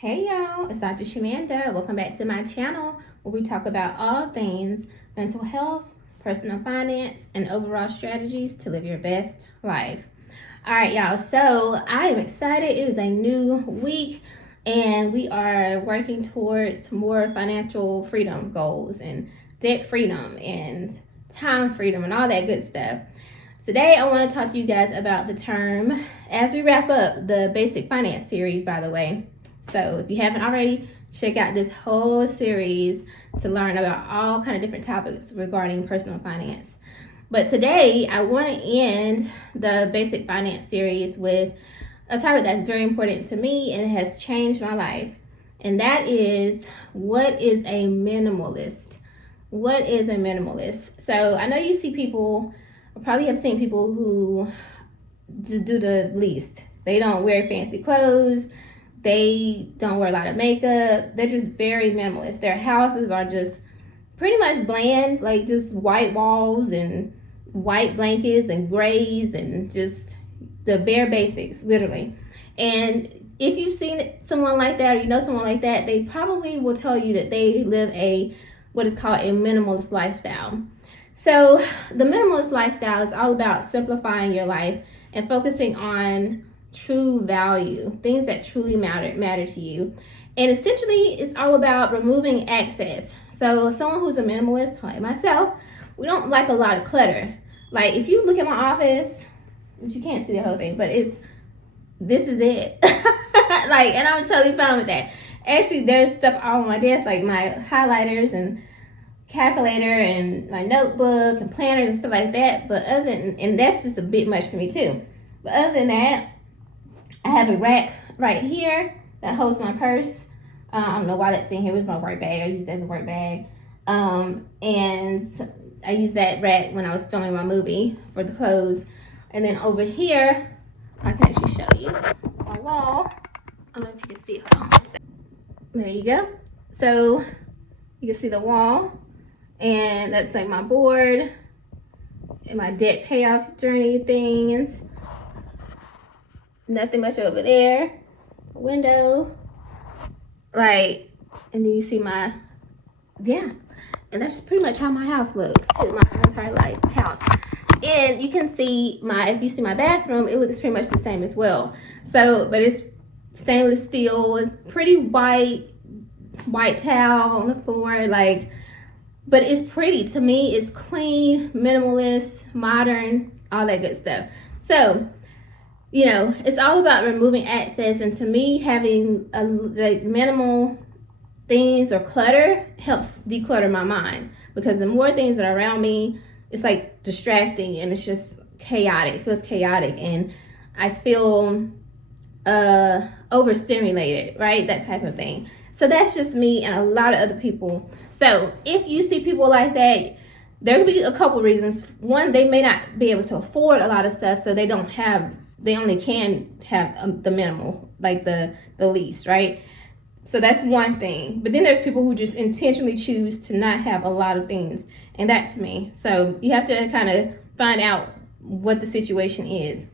Hey y'all, it's Dr. Shamanda. Welcome back to my channel where we talk about all things mental health, personal finance, and overall strategies to live your best life. All right, y'all, so I am excited. It is a new week and we are working towards more financial freedom goals and debt freedom and time freedom and all that good stuff. Today, I want to talk to you guys about the term as we wrap up the basic finance series, by the way. So if you haven't already, check out this whole series to learn about all kind of different topics regarding personal finance. But today, I want to end the basic finance series with a topic that's very important to me and it has changed my life. And that is, what is a minimalist? What is a minimalist? So I know you see people, probably have seen people who just do the least. They don't wear fancy clothes. They don't wear a lot of makeup. They're just very minimalist. Their houses are just pretty much bland, like just white walls and white blankets and grays and just the bare basics, literally. And if you've seen someone like that or you know someone like that, they probably will tell you that they live what is called a minimalist lifestyle. So the minimalist lifestyle is all about simplifying your life and focusing on true value, things that truly matter to you. And essentially, it's all about removing excess. So someone who's a minimalist, like myself, we don't like a lot of clutter. Like if you look at my office, which you can't see the whole thing, but this is it. Like, and I'm totally fine with that. Actually, there's stuff all on my desk, like my highlighters and calculator and my notebook and planners and stuff like that. But and that's just a bit much for me too. But other than that, I have a rack right here that holds my purse. I don't know why that's in here. It was my work bag. I use it as a work bag. And I used that rack when I was filming my movie for the clothes. And then over here, I can actually show you my wall. I don't know if you can see it. Hold on. There you go. So you can see the wall. And that's like my board and my debt payoff journey things. Nothing much over there. Window. Like, and then you see my, yeah. And that's pretty much how my house looks too, my entire life house. And you can see if you see my bathroom, it looks pretty much the same as well. So, but it's stainless steel, pretty white towel on the floor, like, but it's pretty. To me, it's clean, minimalist, modern, all that good stuff. So, you know, it's all about removing excess, and to me, having like minimal things or clutter helps declutter my mind, because the more things that are around me, it's like distracting and it's just chaotic. It feels chaotic and I feel overstimulated, right? That type of thing. So that's just me and a lot of other people. So if you see people like that, there could be a couple reasons. One, they may not be able to afford a lot of stuff, so they only can have the minimal, like the least, right? So that's one thing. But then there's people who just intentionally choose to not have a lot of things, and that's me. So you have to kind of find out what the situation is.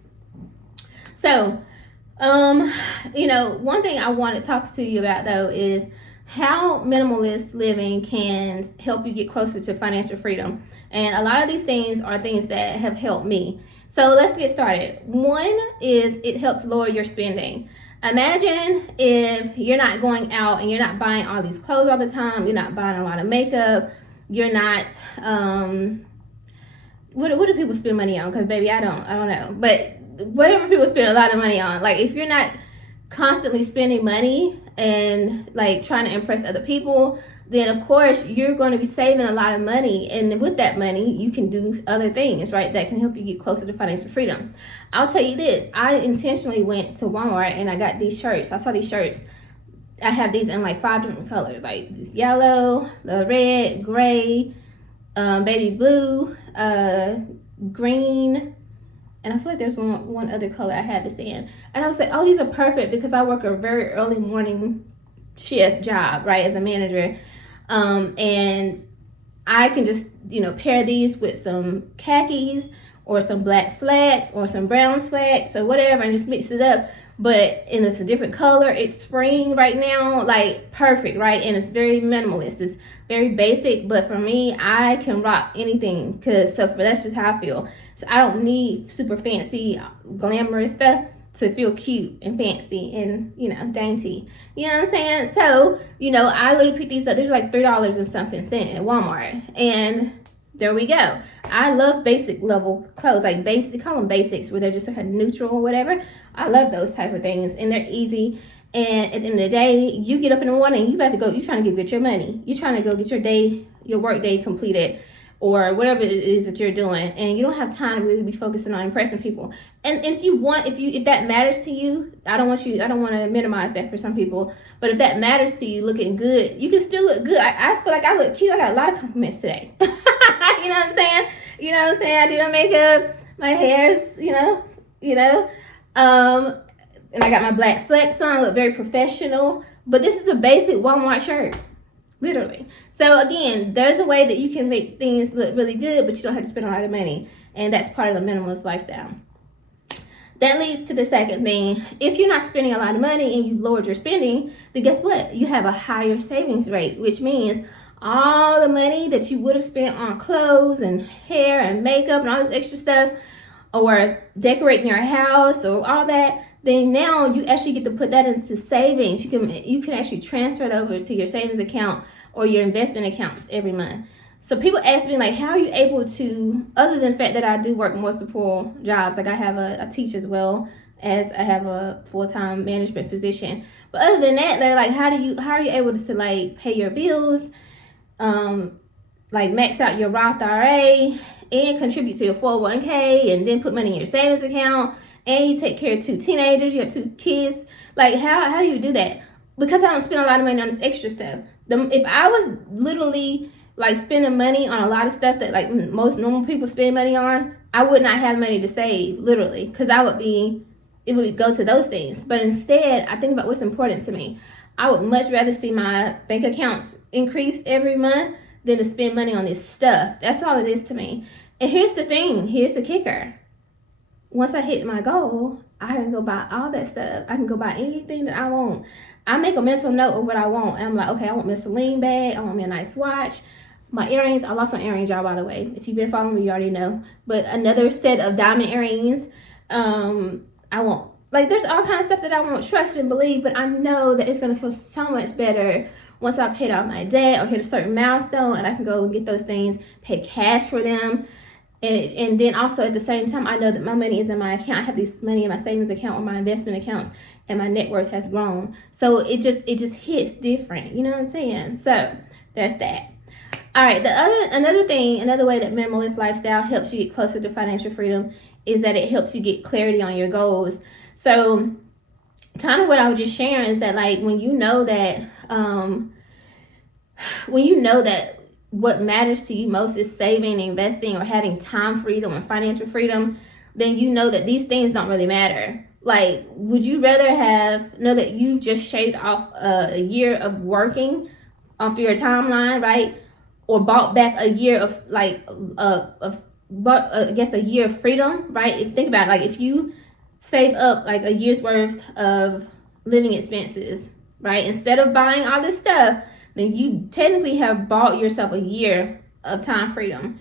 So, you know, one thing I want to talk to you about though is how minimalist living can help you get closer to financial freedom. And a lot of these things are things that have helped me. So let's get started. One is it helps lower your spending. Imagine if you're not going out and you're not buying all these clothes all the time, you're not buying a lot of makeup, you're not, what do people spend money on? Because baby, I don't know. But whatever people spend a lot of money on, like if you're not constantly spending money and like trying to impress other people, then of course you're going to be saving a lot of money, and with that money you can do other things, right, that can help you get closer to financial freedom. I'll tell you this, I intentionally went to Walmart and I got these shirts. I saw these shirts. I have these in like 5 different colors, like this yellow, the red, gray, baby blue, green, and I feel like there's one other color I had this in. And I was like, oh, these are perfect because I work a very early morning shift job, right, as a manager. And I can just, you know, pair these with some khakis or some black slacks or some brown slacks or whatever and just mix it up. but and it's a different color. It's spring right now, like perfect, right? And it's very minimalist. It's very basic, but for me, I can rock anything because that's just how I feel. So I don't need super fancy, glamorous stuff to feel cute and fancy and dainty. You know what I'm saying? So I literally picked these up. There's like $3 and something cent at Walmart, and there we go. I love basic level clothes, like basic. They call them basics, where they're just like neutral or whatever. I love those type of things, and they're easy. And at the end of the day, you get up in the morning, you about to go. You're trying to get your money. You're trying to go get your work day completed, or whatever it is that you're doing, and you don't have time to really be focusing on impressing people. And if that matters to you, I don't want to minimize that for some people, but if that matters to you, looking good, you can still look good. I feel like I look cute. I got a lot of compliments today. You know what I'm saying? I do my makeup, my hair's, and I got my black slacks on. I look very professional, but this is a basic Walmart shirt. Literally. So again, there's a way that you can make things look really good, but you don't have to spend a lot of money. And that's part of the minimalist lifestyle. That leads to the second thing. If you're not spending a lot of money and you've lowered your spending, then guess what? You have a higher savings rate, which means all the money that you would have spent on clothes and hair and makeup and all this extra stuff, or decorating your house or all that, then now you actually get to put that into savings. You can actually transfer it over to your savings account or your investment accounts every month. So people ask me, like, how are you able to, other than the fact that I do work multiple jobs, like I have a teach as well as I have a full-time management position. But other than that, they're like, how are you able to like pay your bills, like max out your Roth IRA and contribute to your 401k and then put money in your savings account, and you take care of 2 teenagers, you have 2 kids. Like, how do you do that? Because I don't spend a lot of money on this extra stuff. If I was literally like spending money on a lot of stuff that like most normal people spend money on, I would not have money to save, literally, because it would go to those things. But instead, I think about what's important to me. I would much rather see my bank accounts increase every month than to spend money on this stuff. That's all it is to me. And here's the thing, here's the kicker. Once I hit my goal, I can go buy all that stuff. I can go buy anything that I want. I make a mental note of what I want. And I'm like, okay, I want me a Celine bag. I want me a nice watch. My earrings, I lost my earrings, y'all, by the way. If you've been following me, you already know. But another set of diamond earrings. I want, like, there's all kinds of stuff that I want, trust and believe, but I know that it's going to feel so much better once I've paid off my debt or hit a certain milestone, and I can go and get those things, pay cash for them. And then also at the same time, I know that my money is in my account. I have this money in my savings account or my investment accounts, and my net worth has grown. So it just hits different. You know what I'm saying? So there's that. All right. Another way that minimalist lifestyle helps you get closer to financial freedom is that it helps you get clarity on your goals. So kind of what I was just sharing is that, like, when you know that what matters to you most is saving, investing, or having time freedom and financial freedom, then you know that these things don't really matter. Like, would you rather know that you just shaved off a year of working off your timeline, right? Or bought back a year of a year of freedom, right? If think about it, like, if you save up like a year's worth of living expenses, right? Instead of buying all this stuff, then you technically have bought yourself a year of time freedom.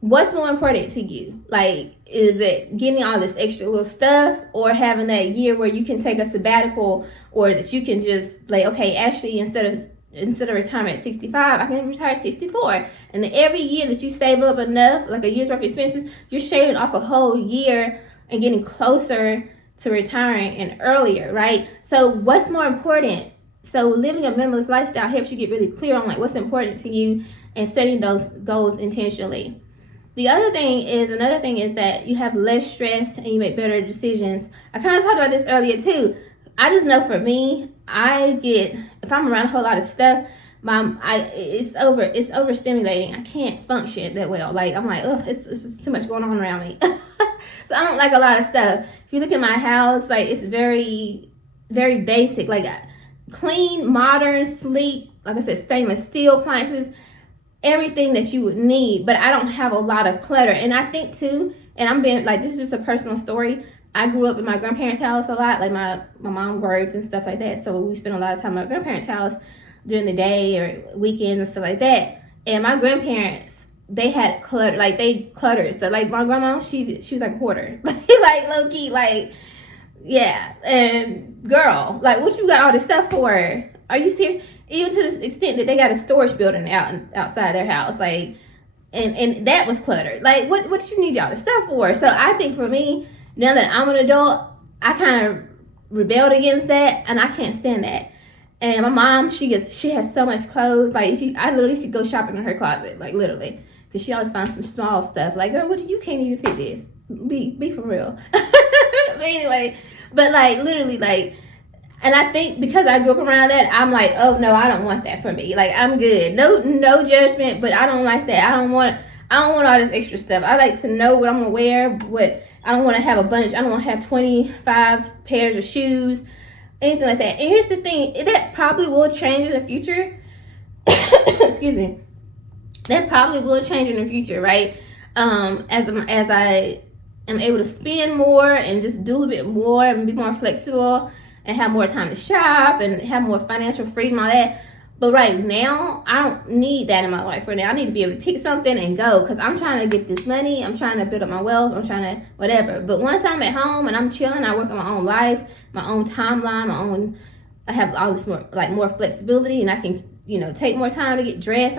What's more important to you? Like, is it getting all this extra little stuff, or having that year where you can take a sabbatical, or that you can just like, okay, actually instead of retirement at 65, I can retire at 64. And then every year that you save up enough, like a year's worth of expenses, you're shaving off a whole year and getting closer to retiring and earlier, right? So what's more important? So living a minimalist lifestyle helps you get really clear on like what's important to you and setting those goals intentionally. Another thing is that you have less stress and you make better decisions. I kind of talked about this earlier too. I just know for me, if I'm around a whole lot of stuff, it's overstimulating. I can't function that well. Like, I'm like, oh, it's just too much going on around me. So I don't like a lot of stuff. If you look at my house, like, it's very, very basic. Like, clean, modern, sleek, like I said, stainless steel appliances, everything that you would need. But I don't have a lot of clutter. And I think too, and I'm being like, this is just a personal story, I grew up in my grandparents' house a lot. Like my mom worked and stuff like that, so we spent a lot of time at my grandparents' house during the day or weekends and stuff like that. And my grandparents, they had clutter, like they cluttered. So like my grandma, she was like a hoarder, like low key, like yeah. And girl, like what you got all this stuff for? Are you serious? Even to this extent that they got a storage building outside their house, like, and that was cluttered. Like what you need all this stuff for? So I think for me, now that I'm an adult, I kind of rebelled against that, and I can't stand that. And my mom, she has so much clothes. Like I literally could go shopping in her closet, like literally, because she always finds some small stuff. Like, girl, what, you can't even fit this. Be for real. But anyway, but like literally, like, and I think because I grew up around that, I'm like, oh no, I don't want that for me. Like I'm good. No judgment, but I don't like that. I don't want all this extra stuff. I like to know what I'm gonna wear. What I don't want to have a bunch. I don't want to have 25 pairs of shoes, anything like that. And here's the thing, that probably will change in the future. Excuse me. That probably will change in the future, right? As I am able to spend more and just do a little bit more and be more flexible and have more time to shop and have more financial freedom, all that. But right now, I don't need that in my life right now. I need to be able to pick something and go, because I'm trying to get this money. I'm trying to build up my wealth. I'm trying to whatever. But once I'm at home and I'm chilling, I work on my own life, my own timeline, I have all this more flexibility, and I can, take more time to get dressed.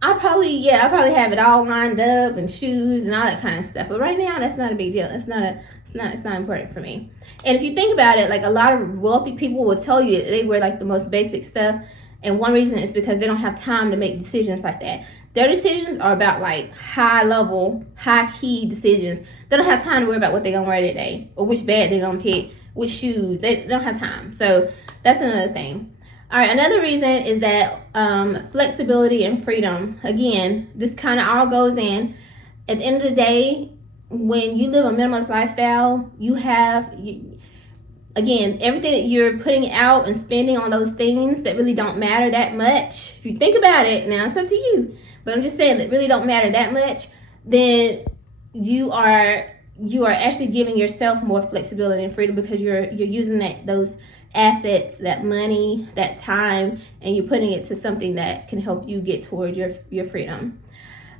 I'll probably have it all lined up and shoes and all that kind of stuff. But right now, that's not a big deal. It's not important for me. And if you think about it, like a lot of wealthy people will tell you that they wear like the most basic stuff. And one reason is because they don't have time to make decisions like that. Their decisions are about like high level, high key decisions. They don't have time to worry about what they're gonna wear today or which bag they're gonna pick, which shoes. They don't have time. So that's another thing. All right, another reason is that flexibility and freedom. Again, this kind of all goes in. At the end of the day, when you live a minimalist lifestyle, again, everything that you're putting out and spending on those things that really don't matter that much. If you think about it, now it's up to you, but I'm just saying that really don't matter that much, then you are actually giving yourself more flexibility and freedom, because you're using those assets, that money, that time, and you're putting it to something that can help you get toward your freedom.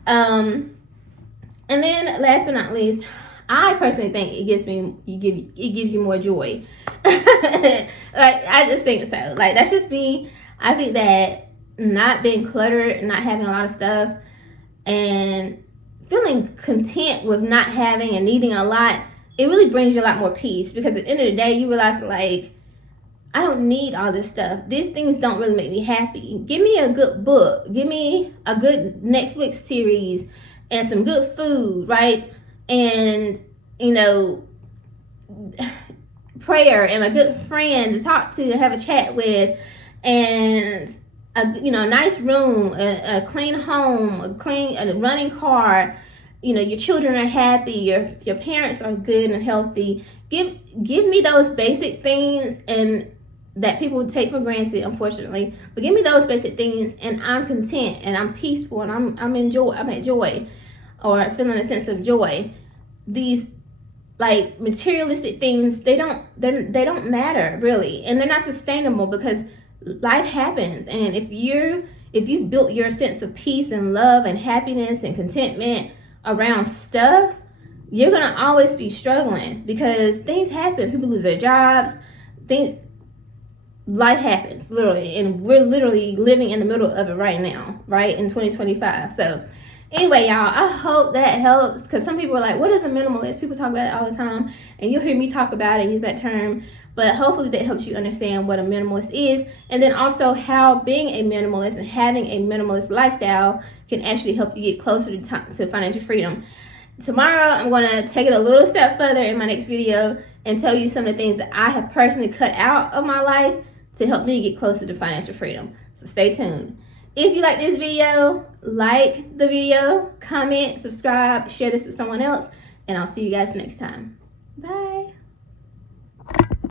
And then last but not least, I personally think it gives you more joy. Like, I just think so. Like, that's just me. I think that not being cluttered, not having a lot of stuff, and feeling content with not having and needing a lot, it really brings you a lot more peace, because at the end of the day, you realize, like, I don't need all this stuff. These things don't really make me happy. Give me a good book. Give me a good Netflix series and some good food, right? And, prayer and a good friend to talk to and have a chat with, and a nice room, a clean home, a running car. Your children are happy, your parents are good and healthy. Give me those basic things, and that people take for granted, unfortunately. But give me those basic things, and I'm content, and I'm peaceful, and I'm at joy, or feeling a sense of joy. These like materialistic things, they don't matter really, and they're not sustainable, because life happens. And if you've built your sense of peace and love and happiness and contentment around stuff, you're gonna always be struggling, because things happen. People lose their jobs, life happens, literally, and we're literally living in the middle of it right now, right, in 2025. So anyway, y'all, I hope that helps, because some people are like, what is a minimalist? People talk about it all the time, and you'll hear me talk about it and use that term, but hopefully that helps you understand what a minimalist is, and then also how being a minimalist and having a minimalist lifestyle can actually help you get closer to financial freedom. Tomorrow, I'm going to take it a little step further in my next video and tell you some of the things that I have personally cut out of my life to help me get closer to financial freedom. So stay tuned. If you like this video, like the video, comment, subscribe, share this with someone else, and I'll see you guys next time. Bye.